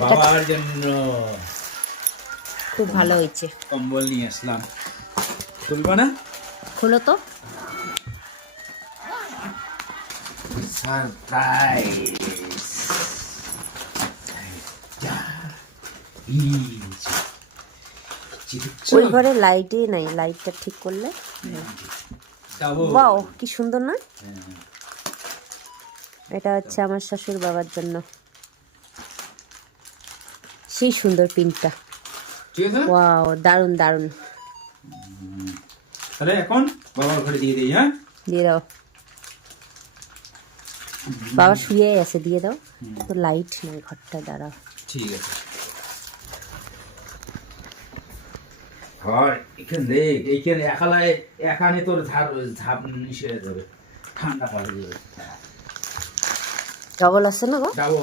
বাবার জন্য খুব ভালো হয়েছে। কম্বল নিয়ে আসলাম, খুলবো না? খোলো তো। ওই ঘরে লাইটই নাই, লাইটটা ঠিক করলে। বাও কি সুন্দর না? এটা হচ্ছে আমার শ্বশুর বাবার জন্য। সেই সুন্দর পিনটা, ওয়াও দারুন দারুন। তাহলে এখন বাবার ঘরে দিয়ে দিই। হ্যাঁ, দিয়ে দাও। বাবা শুয়ে আছে, দিয়ে দাও। তো লাইট নাই ঘরটা, দাঁড়াও। ঠিক আছে। ঘর এখানে দেখ, এইখানে একালায় এখানে তোর ঝাপ নিষে যাবে, ঠান্ডা পড়ে যাবে। ডবল আছে না গো? যাবো।